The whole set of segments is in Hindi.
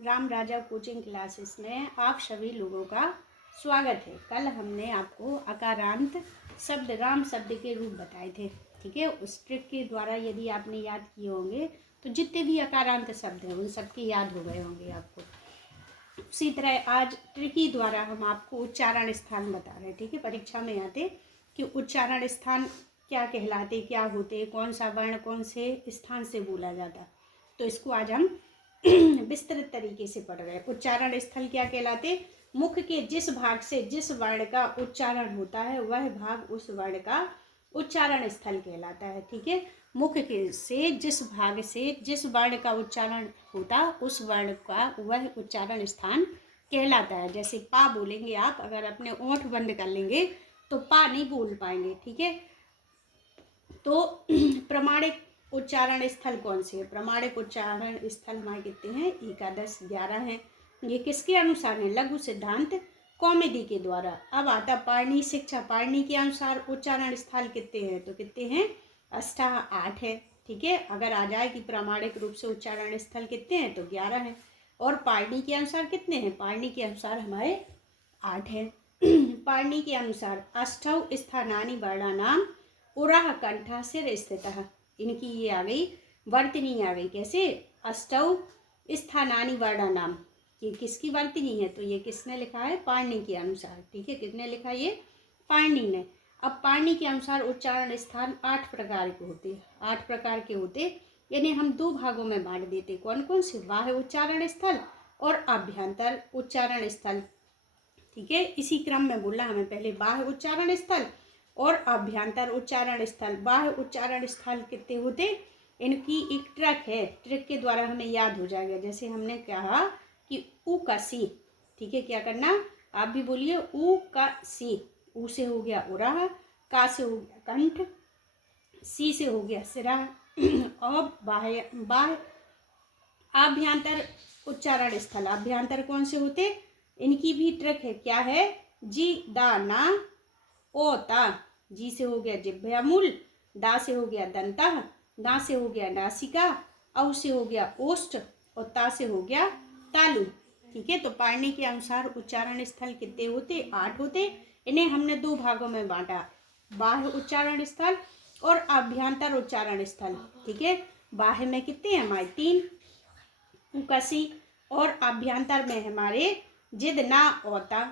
राम राजा कोचिंग क्लासेस में आप सभी लोगों का स्वागत है। कल हमने आपको अकारांत शब्द राम शब्द के रूप बताए थे, ठीक है। उस ट्रिक के द्वारा यदि आपने याद किए होंगे तो जितने भी अकारांत शब्द हैं उन सबके याद हो गए होंगे आपको। उसी तरह आज ट्रिक के द्वारा हम आपको उच्चारण स्थान बता रहे हैं, ठीक है। परीक्षा में आते कि उच्चारण स्थान क्या कहलाते, क्या होते, कौन सा वर्ण कौन से स्थान से बोला जाता, तो इसको आज हम विस्तृत तरीके से पढ़ रहे हैं। उच्चारण स्थल क्या कहलाते? मुख के जिस भाग से जिस वर्ण का उच्चारण होता है वह भाग उस वर्ण का उच्चारण स्थल कहलाता है, ठीक है। मुख के से जिस भाग से जिस वर्ण का उच्चारण होता उस वर्ण का वह उच्चारण स्थान कहलाता है। जैसे पा बोलेंगे आप, अगर अपने ओंठ बंद कर लेंगे तो पा नहीं बोल पाएंगे, ठीक है। तो प्रमाणिक उच्चारण स्थल कौन से है? प्रमाणिक उच्चारण स्थल हमारे कितने हैं? 11 11 हैं। ये किसके अनुसार है? लघु सिद्धांत कौमुदी के द्वारा। अब आता पाणिनि शिक्षा, पाणिनि के अनुसार उच्चारण स्थल कितने हैं? तो कितने हैं? 8 है, ठीक है। अगर आ जाए कि प्रमाणिक रूप से उच्चारण स्थल कितने हैं तो 11 है। और पाणिनि के अनुसार कितने हैं? पाणिनि के अनुसार हमारे 8 हैं। पाणिनि के अनुसार अष्टौ स्थानानि वर्णानाम उरः कंठः सिर स्थितः। इनकी ये आ गई वर्तनी आ गई। कैसे? अष्टौ स्थानानि वर्णानाम, ये किसकी वर्तनी है? तो ये किसने लिखा है? पाणिनि के अनुसार, ठीक है। किसने लिखा? ये पाणिनि ने। अब पाणिनि के अनुसार उच्चारण स्थान 8 प्रकार के होते, 8 प्रकार के होते, यानी हम 2 भागों में बांट देते। कौन कौन से? बाह्य उच्चारण स्थल और आभ्यंतर उच्चारण स्थल, ठीक है। इसी क्रम में बोला हमें, पहले बाह्य उच्चारण स्थल और आभ्यंतर उच्चारण स्थल। बाह्य उच्चारण स्थल कितने होते? इनकी एक ट्रिक है, ट्रिक के द्वारा हमें याद हो जाएगा। जैसे हमने कहा कि ऊ का सी, ठीक है। क्या करना? आप भी बोलिए, ऊ का सी। ऊ से हो गया उरह, का से हो गया कंठ, सी से हो गया सिरा। और बाह्य आभ्यंतर उच्चारण स्थल, आभ्यंतर कौन से होते? इनकी भी ट्रिक है। क्या है? जी दा ना ओ ता। जी से हो गया जिह्वामूल, दा से हो गया दंता, ना से हो गया नासिका, औ से हो गया ओष्ठ और ता से हो गया तालु, ठीक है। तो पाणिनि के अनुसार उच्चारण स्थल कितने होते? 8 होते। इन्हें हमने 2 भागों में बांटा, बाह्य उच्चारण स्थल और आभ्यंतर उच्चारण स्थल, ठीक है। बाह्य में कितने हैं हमारे? 3 उकसी, और आभ्यंतर में हमारे जिदना ओता,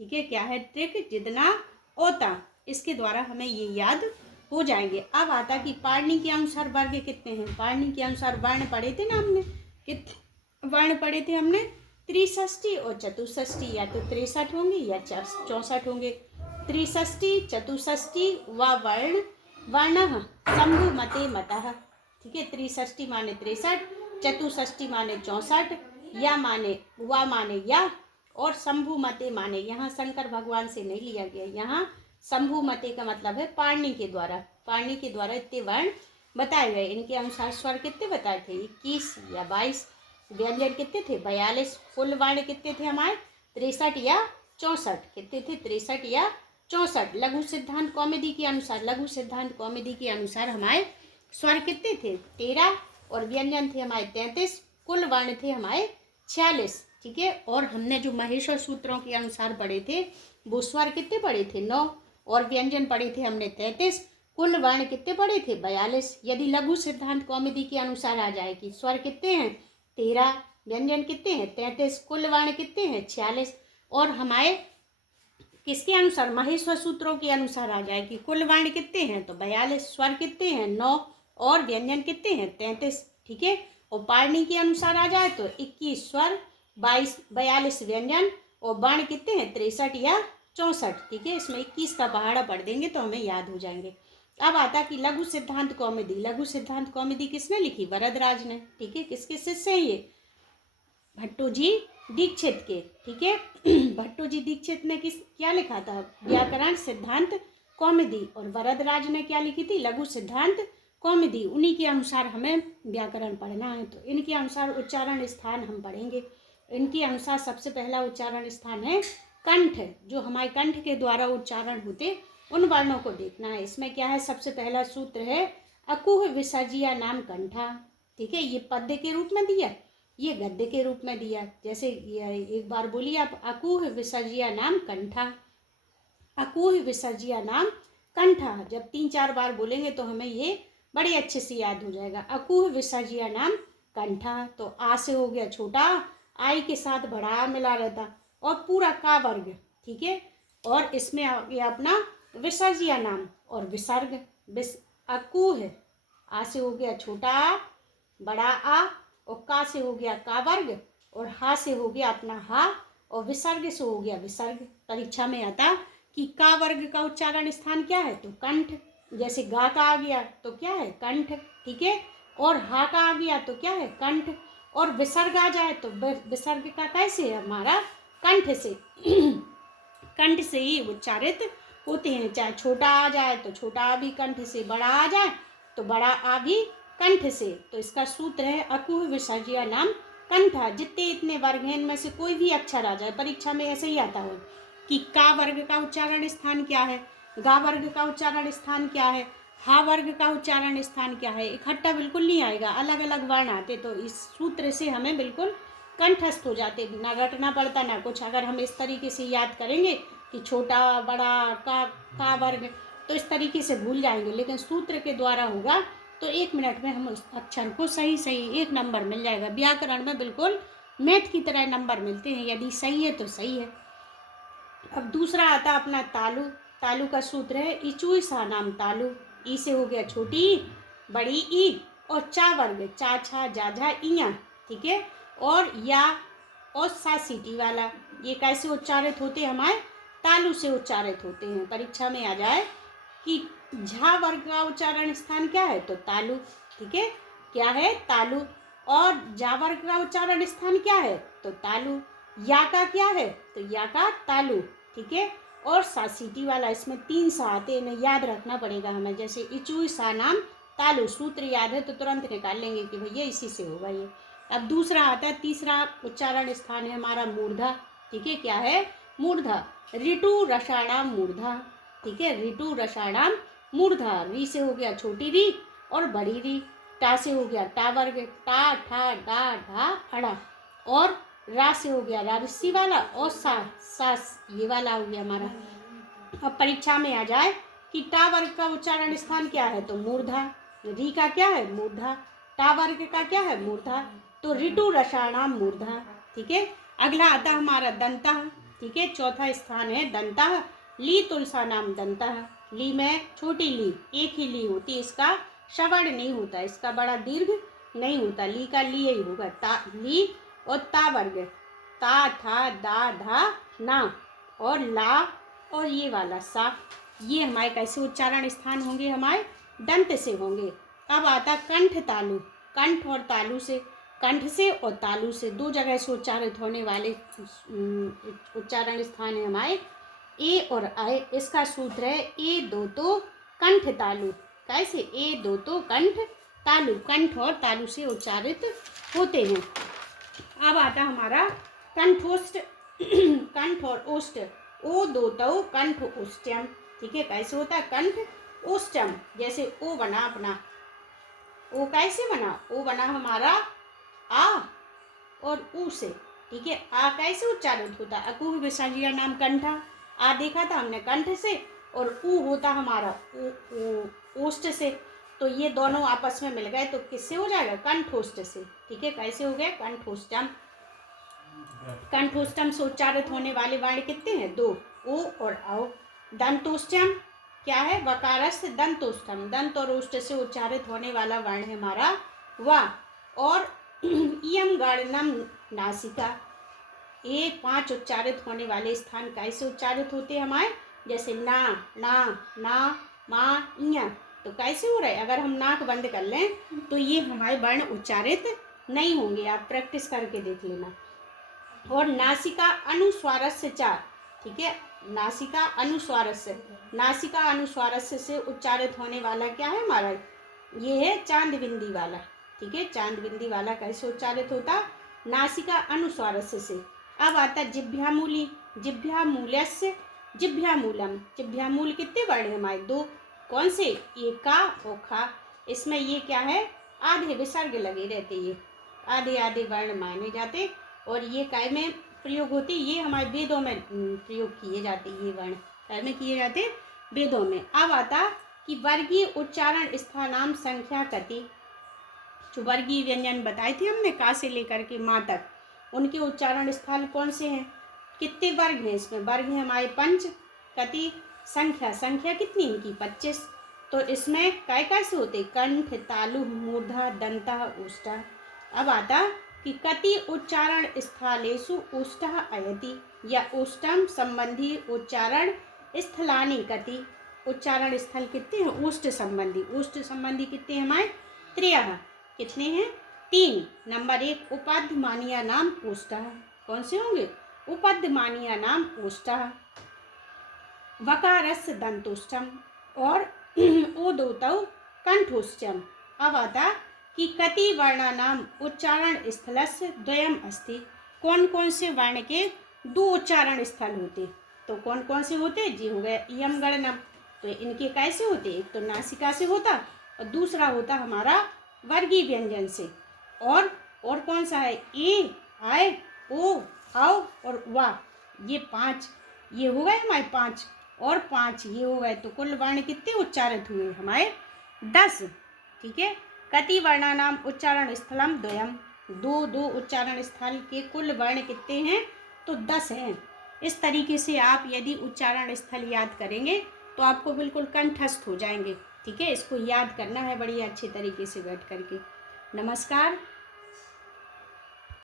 ठीक है। क्या है ट्रिक? जिदना ओता। इसके द्वारा हमें ये याद हो जाएंगे। अब आता कि पाणिनि के अनुसार वर्ग कितने हैं? पाणिनि के अनुसार वर्ण पढ़े थे ना हमने, कितने वर्ण पढ़े थे हमने? त्रिषष्टि और चतुष्षष्टि, या तो 63 होंगे या 64 होंगे। त्रिषष्टि चतुष्षष्टि व वर्ण वर्ण शंभु मते मतः, ठीक है। त्रिषष्टि माने 63, चतुष्षष्टि माने 64, या माने वा माने या, और शंभु मते माने, यहाँ शंकर भगवान से नहीं लिया गया, यहाँ शंभु मते का मतलब है पाणिनि के द्वारा। पाणिनि के द्वारा इतने वर्ण बताए गए। इनके अनुसार स्वर कितने बताए थे? 21 या 22। व्यंजन कितने थे? 42। कुल वर्ण कितने थे हमारे? 63 या 64। कितने थे? 63 या 64। लघु सिद्धांत कौमुदी के अनुसार, लघु सिद्धांत कौमुदी के अनुसार हमारे स्वर कितने थे? 13 और व्यंजन थे हमारे 33। कुल वर्ण थे हमारे 46, ठीक है। और हमने जो महेश्वर सूत्रों के अनुसार पढ़े थे वो स्वर कितने पढ़े थे? 9 और व्यंजन पढ़े थे हमने 33। कुल वर्ण कितने पढ़े थे? 42। यदि लघु सिद्धांत कौमुदी के अनुसार आ जाए कि स्वर कितने हैं? 13, व्यंजन कितने हैं? 33, कुल वर्ण कितने हैं? 46। और हमारे किसके अनुसार? महेश्वर सूत्रों के अनुसार आ जाए कि कुल वर्ण कितने हैं? तो 42, स्वर कितने हैं? 9 और व्यंजन कितने हैं? 33, ठीक है। और पाणिनि के अनुसार आ जाए तो 21 स्वर, 42 व्यंजन, और वर्ण कितने हैं? 63 या 64, ठीक है। इसमें 21 का पहाड़ा पढ़ देंगे तो हमें याद हो जाएंगे। अब आता कि लघु सिद्धांत कौमुदी। लघु सिद्धांत कौमुदी किसने लिखी? वरदराज ने, ठीक है। किसके शिष्य हैं ये? भट्टोजी दीक्षित के, ठीक है। भट्टोजी दीक्षित ने क्या लिखा था? व्याकरण सिद्धांत कौमुदी। और वरदराज ने क्या लिखी थी? लघु सिद्धांत कौमुदी। उन्हीं के अनुसार हमें व्याकरण पढ़ना है, तो इनके अनुसार उच्चारण स्थान हम पढ़ेंगे। इनके अनुसार सबसे पहला उच्चारण स्थान है कंठ। जो हमारे कंठ के द्वारा उच्चारण होते उन वर्णों को देखना है। इसमें क्या है? सबसे पहला सूत्र है अकुह विसर्जिया नाम कंठा, ठीक है। ये पद्य के रूप में दिया, ये गद्य के रूप में दिया। जैसे एक बार बोलिए आप, अकूह विसर्जिया नाम कंठा। अकूह विसर्जिया नाम कंठा, जब 3-4 बार बोलेंगे तो हमें ये बड़े अच्छे से याद हो जाएगा। अकूह विसर्जिया नाम कंठा, तो आ से हो गया छोटा, आई के साथ बड़ा आ मिला रहता, और पूरा का वर्ग, ठीक है। और इसमें आ गया अपना विसर्जिया नाम और विसर्ग। अकूह, आ से हो गया छोटा आ, बड़ा आ, और का से हो गया का वर्ग, और हा से हो गया अपना हा, और विसर्ग से हो गया विसर्ग। परीक्षा में आता कि का वर्ग का उच्चारण स्थान क्या है, तो कंठ। जैसे गा का आ गया तो क्या है, कंठ, ठीक है। और हा का आ गया तो क्या है, कंठ। और विसर्ग आ जाए तो विसर्ग का कैसे है हमारा, कंठ से। कंठ से ही उच्चारित होते हैं। चाहे छोटा आ जाए तो छोटा आ भी कंठ से, बड़ा आ जाए तो बड़ा आ भी कंठ से। तो इसका सूत्र है अकुह विसर्जिया नाम कंठा। जितने इतने वर्ग हैं इनमें से कोई भी अक्षर आ जाए, परीक्षा में ऐसे ही आता है कि का वर्ग का उच्चारण स्थान क्या है, गा वर्ग का उच्चारण स्थान क्या है, हा वर्ग का उच्चारण स्थान क्या है। इकट्ठा बिल्कुल नहीं आएगा, अलग अलग वर्ण आते। तो इस सूत्र से हमें बिल्कुल कंठस्थ हो जाते, ना रटना पड़ता ना कुछ। अगर हम इस तरीके से याद करेंगे कि छोटा बड़ा का वर्ग, तो इस तरीके से भूल जाएंगे। लेकिन सूत्र के द्वारा होगा तो 1 मिनट में हम उस अक्षर को सही सही 1 नंबर मिल जाएगा। व्याकरण में बिल्कुल मैथ की तरह नंबर मिलते हैं, यदि सही है तो सही है। अब दूसरा आता अपना तालु। तालु का सूत्र है इचुई सा नाम तालु। ई से हो गया छोटी ई, बड़ी ई, और चा वर्ग, चा छा जा झा इया, ठीक है। और या और सा सीटी वाला, ये कैसे उच्चारित होते हैं, हमारे तालु से उच्चारित होते हैं। परीक्षा में आ जाए कि झा वर्ग का उच्चारण स्थान क्या है, तो तालु, ठीक है। क्या है, तालु। और जा वर्ग का उच्चारण स्थान क्या है, तो तालु। या का क्या है, तो या का तालु, ठीक है। और सा सीटी वाला, इसमें 3 सा आते हैं, इन्हें याद रखना पड़ेगा हमें। जैसे इचुई सा नाम तालु, सूत्र याद है तो तुरंत निकाल लेंगे कि भैया इसी से होगा ये। अब दूसरा आता है, तीसरा उच्चारण स्थान है हमारा मूर्धा, ठीक है। क्या है, मूर्धा। ऋतु रसाणाम मूर्धा, ठीक है। ऋतु रसाणाम मूर्धा। री से हो गया छोटी री और बड़ी री। टा से हो गया टा वर्ग, टा ठा डा ढा अड़ा। और रा से हो गया राजसी वाला, और सा ये वाला हो गया हमारा। अब परीक्षा में आ जाए कि टा वर्ग का उच्चारण स्थान क्या है, तो मूर्धा। री का क्या है, मूर्धा। टा वर्ग का क्या है, मूर्धा। तो ऋतु रसाणाम मूर्धा, ठीक है। अगला आता हमारा दंता, ठीक है। चौथा स्थान है दंता। ली तुलसा नाम दंता। ली में छोटी ली, एक ही ली होती है, इसका श्रवण नहीं होता, इसका बड़ा दीर्घ नहीं होता। ली का ली ही होगा, ता ली। और ता वर्ग, ता था दा धा ना, और ला, और ये वाला सा, ये हमारे कैसे उच्चारण स्थान होंगे, हमारे दंत से होंगे। अब आता कंठ तालु। कंठ और तालु से, कंठ से और तालु से 2 जगह से उच्चारित होने वाले उच्चारण स्थान है हमारे ए और आए। इसका सूत्र है ए दो तो कंठ तालु। कैसे, ए दो तो कंठ तालु, कंठ और तालु से उच्चारित होते हैं। अब आता हमारा कंठोष्ठ। कंठ और ओष्ठ, ओ दो तो कंठ ओष्ठ्यम, ठीक है। कैसे होता है, कंठ ओष्ठ्यम। जैसे ओ बना अपना, ओ कैसे बना, ओ बना हमारा आ और ऊ से, ठीक है। आ कैसे उच्चारित होता, अकुह विसर्जिया नाम कंठा। आ देखा था हमने कंठ से, और ऊ होता हमारा ओष्ठ से। तो ये दोनों आपस में मिल गए तो किससे हो जाएगा, कंठोष्ठ से, ठीक है। कैसे हो गया, कंठोष्ठम। कंठोष्ठम से उच्चारित होने वाले वर्ण कितने हैं, 2, ओ और औ। दंतोष्ठम क्या है, वकारस्य दंतोष्ठम। दंत और ओष्ठ से उच्चारित होने वाला वर्ण है हमारा वा। और इयम गणनम नासिका। ये 5 उच्चारित होने वाले स्थान कैसे उच्चारित होते हैं हमारे, जैसे ना ना ना मा इया। तो कैसे हो रहा है, अगर हम नाक बंद कर लें तो ये हमारे वर्ण उच्चारित नहीं होंगे, आप प्रैक्टिस करके देख लेना। और नासिका अनुस्वारस्य चा, ठीक है। नासिका अनुस्वारस्य, नासिका अनुस्वारस्य से उच्चारित होने वाला क्या है हमारा, ये है चांद बिंदी वाला, ठीक है। चांद बिंदी वाला कैसे उच्चारित होता, नासिका अनुस्वारस्य से। अब आता जिह्वामूली। जिह्वामूलस्य, जिह्वामूलम। जिह्वामूल कितने वर्ण है हमारे, 2। कौन से, ये का और खा। इसमें ये क्या है, आधे विसर्ग लगे रहते ये, आधे आधे वर्ण माने जाते और ये काय में प्रयोग होते, ये हमारे वेदों में प्रयोग किए जाते, ये वर्ण काय में किए जाते, वेदों में। अब आता कि वर्गीय उच्चारण स्थानाम संख्या कति, जो वर्गीय व्यंजन बताए थे हमने का से लेकर के माँ तक, उनके उच्चारण स्थल कौन से हैं, कितने वर्ग हैं इसमें, वर्ग हैं हमारे 5, कति संख्या, संख्या कितनी इनकी 25। तो इसमें काय कैसे होते, कंठ, तालु, मूर्धा, दंता, ऊष्टा। अब आता कि कति उच्चारण स्थलेषु ऊष्टः अयति, या ऊष्टम संबंधी उच्चारण स्थलानि कति, उच्चारण स्थल कितने हैं ऊष्ट संबंधी, ऊष्ट संबंधी कितने हैं हमारे, त्रयः, कितने हैं 3। नंबर 1 उपाध्यमानीय नाम ऊष्टः, कौन से होंगे, उपद्यमानीय नाम ऊष्टः, वकारस्य दंतोष्टम और ओदोतौ कंठोष्टम। अब आता कि कति वर्णानाम उच्चारण स्थलस्य द्वयम् अस्ति, कौन कौन से वर्ण के 2 उच्चारण स्थल होते, तो कौन कौन से होते, जी हो गए इयम गणनम, तो इनके कैसे होते, एक तो नासिका से होता और दूसरा होता हमारा वर्गीय व्यंजन से, और कौन सा है, ए, आय, ओ, औ और वा, ये 5, ये हो गए हमारे 5 और 5 ये हो गए, तो कुल वर्ण कितने उच्चारित हुए हमारे 10। ठीक है, कति वर्णानाम उच्चारण स्थलम द्वयम, 2 उच्चारण स्थल के कुल वर्ण कितने हैं, तो 10 हैं। इस तरीके से आप यदि उच्चारण स्थल याद करेंगे तो आपको बिल्कुल कंठस्थ हो जाएंगे। ठीक है, इसको याद करना है बड़ी अच्छे तरीके से बैठ करके। नमस्कार।